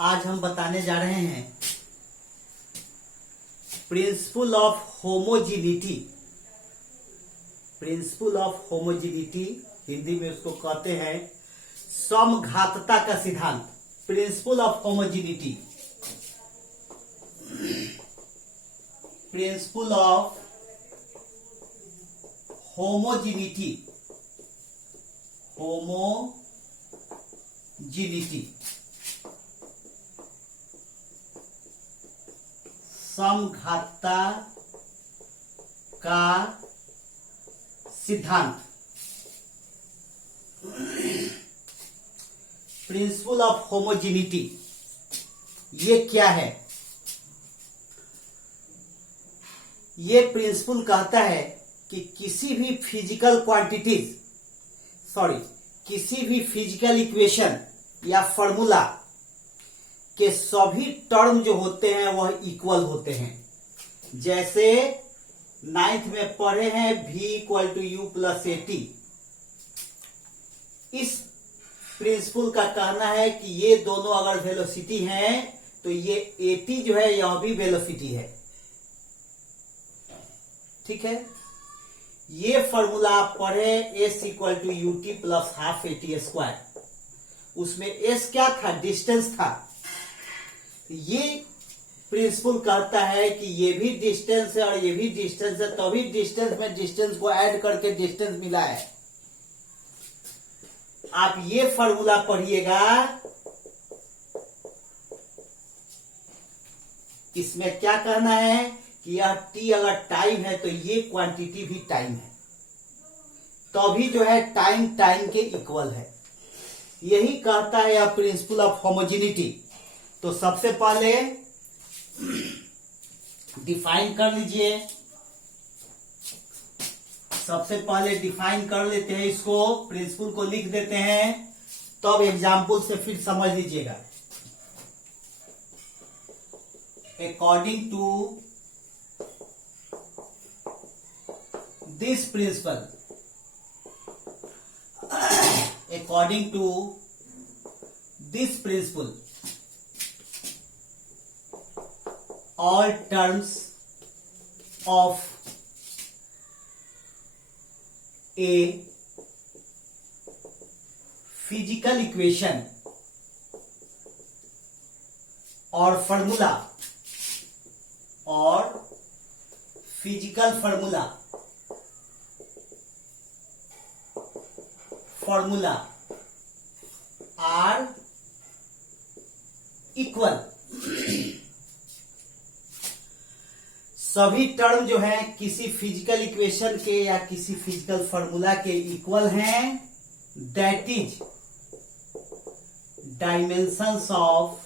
आज हम बताने जा रहे हैं principle of homogeneity. Principle of homogeneity Hindi में उसको कहते हैं समघातता का सिद्धांत। Principle of homogeneity, principle of homogeneity, homogeneity समघातता का सिद्धांत। प्रिंसिपल ऑफ होमोजिनिटी ये क्या है? ये प्रिंसिपल कहता है कि किसी भी फिजिकल इक्वेशन या फॉर्मूला के सभी टर्म जो होते हैं वह इक्वल होते हैं। जैसे 9th में पढ़े हैं v equal to u plus a t. इस प्रिंसिपल का कहना है कि ये दोनों अगर वेलोसिटी हैं तो ये एटी जो है यह भी वेलोसिटी है। ठीक है, ये फॉर्मूला आप पढ़े s equal to u t plus half a t square. उसमें s क्या था? डिस्टेंस था। ये प्रिंसिपल कहता है कि ये भी डिस्टेंस है और ये भी डिस्टेंस है, तभी डिस्टेंस में डिस्टेंस को ऐड करके डिस्टेंस मिला है। आप ये फॉर्मूला पढ़िएगा, इसमें क्या कहना है कि यह t अगर टाइम है तो ये क्वांटिटी भी टाइम है, तभी जो है टाइम टाइम के इक्वल है। यही कहता है यह प्रिंसिपल ऑफ होमोजिनिटी। तो सबसे पहले डिफाइन कर लीजिए, सबसे पहले डिफाइन कर लेते हैं इसको, प्रिंसिपल को लिख देते हैं, तब एग्जाम्पल से फिर समझ लीजिएगा। According to this principle, according to this principle, all terms of a physical equation or formula or physical formula are equal. सभी टर्म जो है किसी फिजिकल इक्वेशन के या किसी फिजिकल फॉर्मूला के इक्वल हैं। That is dimensions of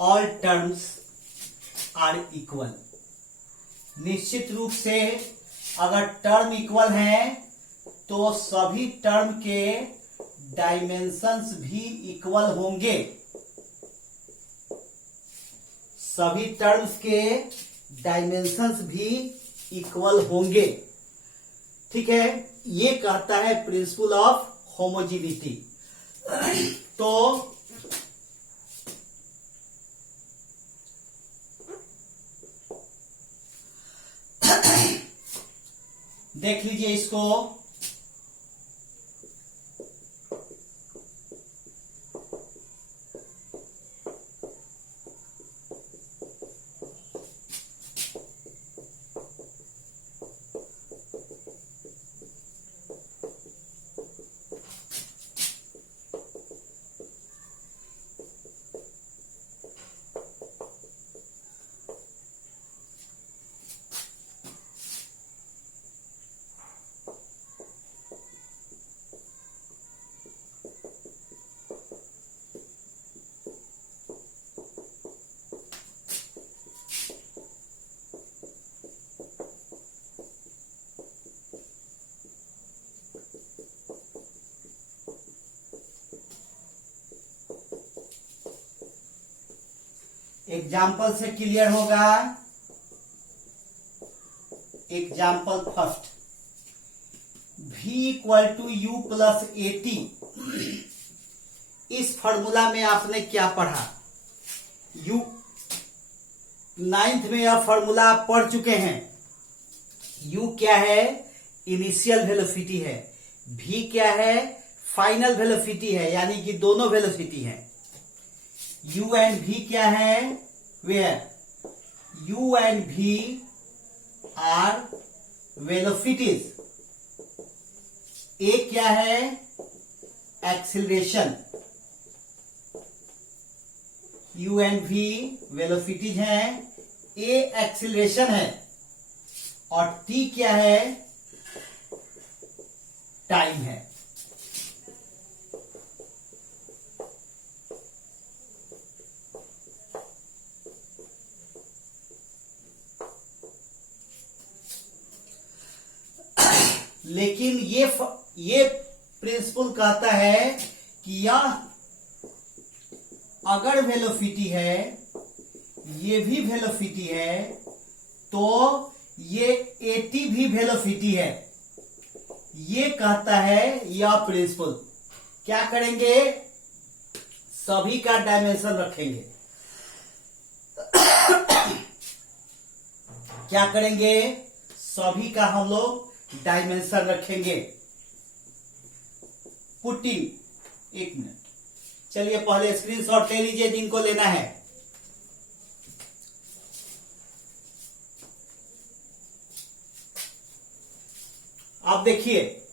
all terms are equal. निश्चित रूप से अगर टर्म इक्वल है तो सभी टर्म के डायमेंशंस भी इक्वल होंगे। सभी टर्म्स के डायमेंशंस भी इक्वल होंगे। ठीक है, ये कहता है प्रिंसिपल ऑफ होमोजिनिटी। तो देख लीजिए इसको, एग्जाम्पल से क्लियर होगा। Example first, v equal to u plus 80 इस फॉर्मूला में आपने क्या पढ़ा? यू 9th में यह फॉर्मूला आप पढ़ चुके हैं। यू क्या है? इनिशियल वेलोसिटी है। भी क्या है? फाइनल वेलोसिटी है, यानी कि दोनों वेलोसिटी है। यू एंड भी क्या है? वेयर यू एंड भी आर वेलोसिटीज। ए क्या है? एक्सीलरेशन। यू एंड भी वेलोसिटीज हैं, ए एक्सीलरेशन है, और टी क्या है? टाइम है। लेकिन ये प्रिंसिपल कहता है कि यह अगर वेलोसिटी है, ये भी वेलोसिटी है, तो ये एटी भी वेलोसिटी है। ये कहता है यह प्रिंसिपल। क्या करेंगे? सभी का डायमेंशन रखेंगे। क्या करेंगे? सभी का हम लोग डायमेंशन रखेंगे। पुटिंग, एक मिनट, चलिए पहले स्क्रीनशॉट ले लीजिए जिनको लेना है। आप देखिए,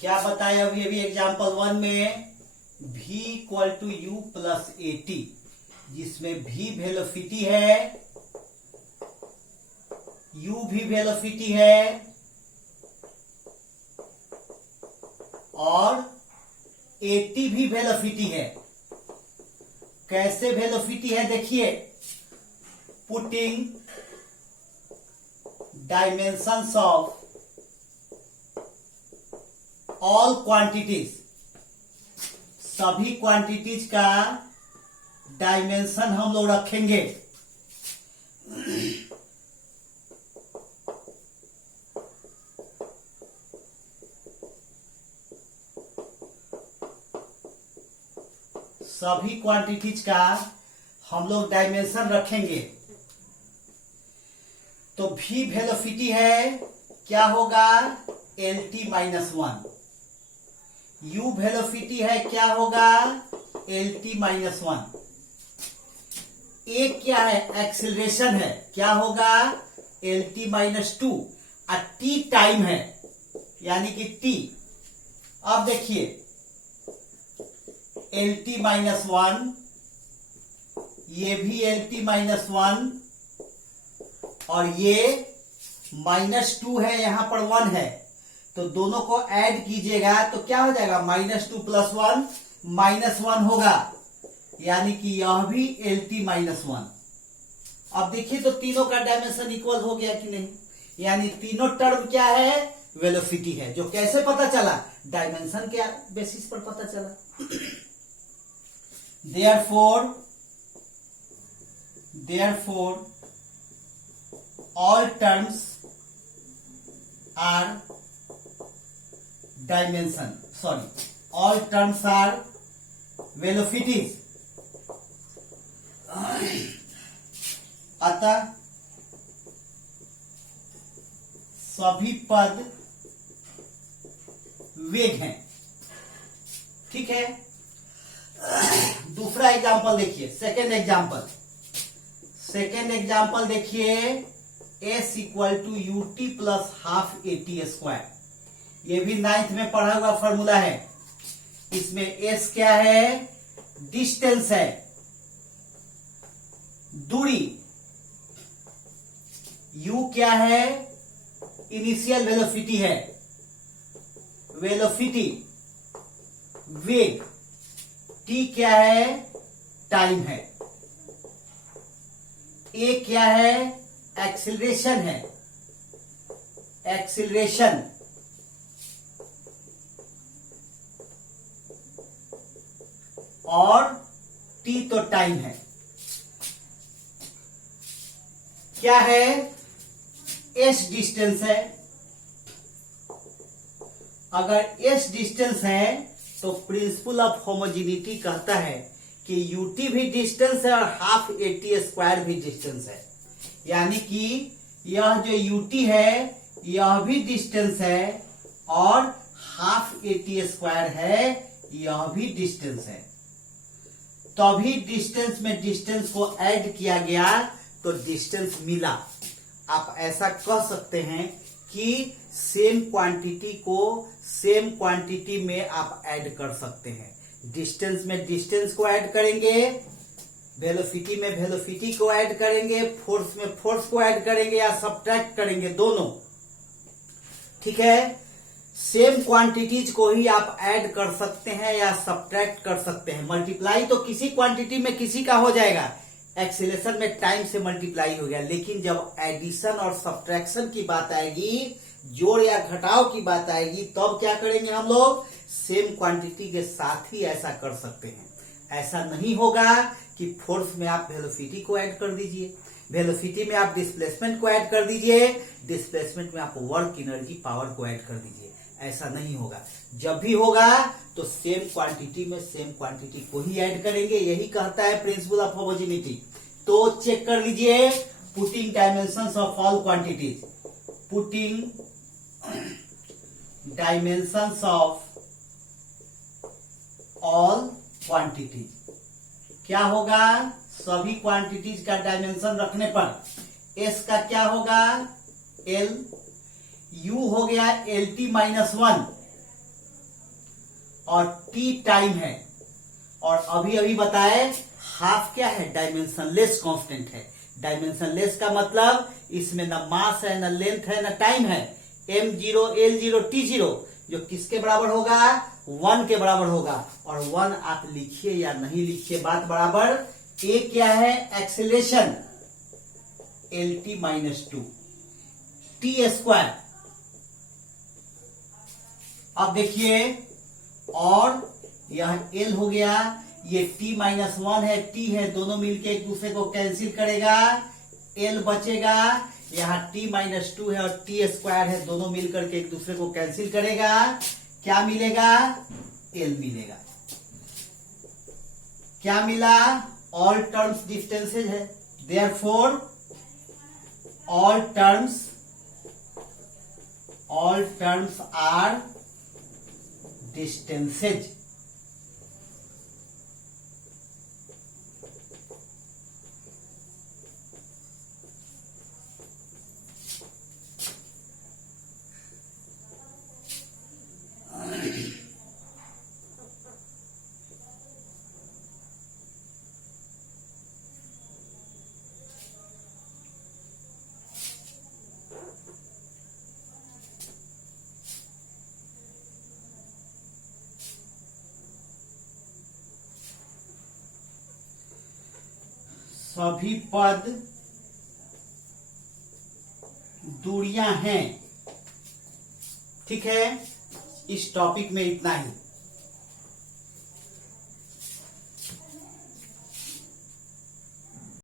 क्या बताया अभी एग्जाम्पल 1 में? v equal to u plus a t, जिसमें v वेलोसिटी है, u भी वेलोसिटी है, और 80 भी वेलोसिटी है। कैसे वेलोसिटी है? देखिए, putting dimensions of all quantities, सभी क्वांटिटीज का डायमेंशन हम लोग रखेंगे। सभी क्वांटिटीज का हम लोग डायमेंशन रखेंगे। तो भी वेलोसिटी है, क्या होगा? LT minus 1। यू वेलोसिटी है, क्या होगा? LT minus 1। ए क्या है? एक्सीलरेशन है, क्या होगा? LT minus 2। और टी टाइम है, यानी कि टी। अब देखिए, LT माइनस 1, ये भी LT माइनस 1, और ये -2 है, यहां पर 1 है, तो दोनों को ऐड कीजिएगा तो क्या हो जाएगा? -2 + 1 -1 होगा, यानी कि यह भी LT माइनस 1। अब देखिए तो तीनों का डायमेंशन इक्वल हो गया कि नहीं? यानी तीनों टर्म क्या है? वेलोसिटी है। जो कैसे पता चला? डायमेंशन के बेसिस पर पता चला। therefore all terms are all terms are velocities। अतः सभी पद वेग हैं। ठीक है, दूसरा एग्जांपल देखिए, सेकेंड एग्जांपल देखिए, s equal to u t plus half a t square. ये भी 9th में पढ़ा हुआ फॉर्मूला है। इसमें s क्या है? डिस्टेंस है, दूरी। u क्या है? इनिशियल वेलोसिटी है, वेलोसिटी, वेग। t टी क्या है, टाइम है, ए क्या है, एक्सीलरेशन है, एक्सीलरेशन, और टी तो टाइम है। क्या है, एस डिस्टेंस है। अगर एस डिस्टेंस है तो प्रिंसिपल ऑफ होमोजेनिटी कहता है कि यूटी भी डिस्टेंस है और हाफ एटी स्क्वायर भी डिस्टेंस है। यानी कि यह जो यूटी है यह भी डिस्टेंस है और हाफ एटी स्क्वायर है यह भी डिस्टेंस है। तभी डिस्टेंस में डिस्टेंस को ऐड किया गया तो डिस्टेंस मिला। आप ऐसा कह सकते हैं कि सेम क्वांटिटी को सेम क्वांटिटी में आप ऐड कर सकते हैं। डिस्टेंस में डिस्टेंस को ऐड करेंगे, वेलोसिटी में वेलोसिटी को ऐड करेंगे, फोर्स में फोर्स को ऐड करेंगे या सब्ट्रैक्ट करेंगे, दोनों। ठीक है, सेम क्वांटिटीज को ही आप ऐड कर सकते हैं या सब्ट्रैक्ट कर सकते हैं। मल्टीप्लाई तो किसी क्वांटिटी में किसी का हो जाएगा, एक्सीलरेशन में टाइम से मल्टीप्लाई हो गया। लेकिन जब एडिशन और सब्ट्रैक्शन की बात आएगी, जोड़ या घटाव की बात आएगी, तब क्या करेंगे हम लोग, सेम क्वांटिटी के साथ ही ऐसा कर सकते हैं। ऐसा नहीं होगा कि फोर्स में आप वेलोसिटी को ऐड कर दीजिए, वेलोसिटी में आप डिस्प्लेसमेंट को ऐड कर दीजिए, डिस्प्लेसमेंट में आप वर्क एनर्जी पावर को ऐड कर दीजिए। ऐसा नहीं होगा। जब भी होगा तो सेम क्वांटिटी में सेम क्वांटिटी को ही ऐड करेंगे। यही कहता है प्रिंसिपल ऑफ होमोजेनिटी। तो चेक कर लीजिए, putting dimensions of all quantities, putting dimensions of all quantities. क्या होगा, सभी क्वांटिटीज का डायमेंशन रखने पर एस का क्या होगा, एल, यू हो गया एल टी -1 और टी टाइम है। और अभी अभी बताए हाफ क्या है, डायमेंशनलेस कांस्टेंट है। डायमेंशनलेस का मतलब इसमें न मास है, न लेंथ है, न टाइम है। m0 l0 t0 जो किसके बराबर होगा, 1 के बराबर होगा। और 1 आप लिखिए या नहीं लिखिए, बात बराबर। ए क्या है, एक्सेलरेशन, lt -2 टी स्क्वायर। अब देखिए, और यह एल हो गया, ये t -1 है, t है, दोनों मिलके एक दूसरे को कैंसिल करेगा, एल बचेगा। यहाँ t -2 है और t स्क्वायर है, दोनों मिलकर के एक दूसरे को कैंसिल करेगा। क्या मिलेगा, एल मिलेगा। क्या मिला, ऑल टर्म्स डिस्टेंसेज है, therefore all terms are distances. सभी पद दूरियां हैं। ठीक है, इस टॉपिक में इतना ही।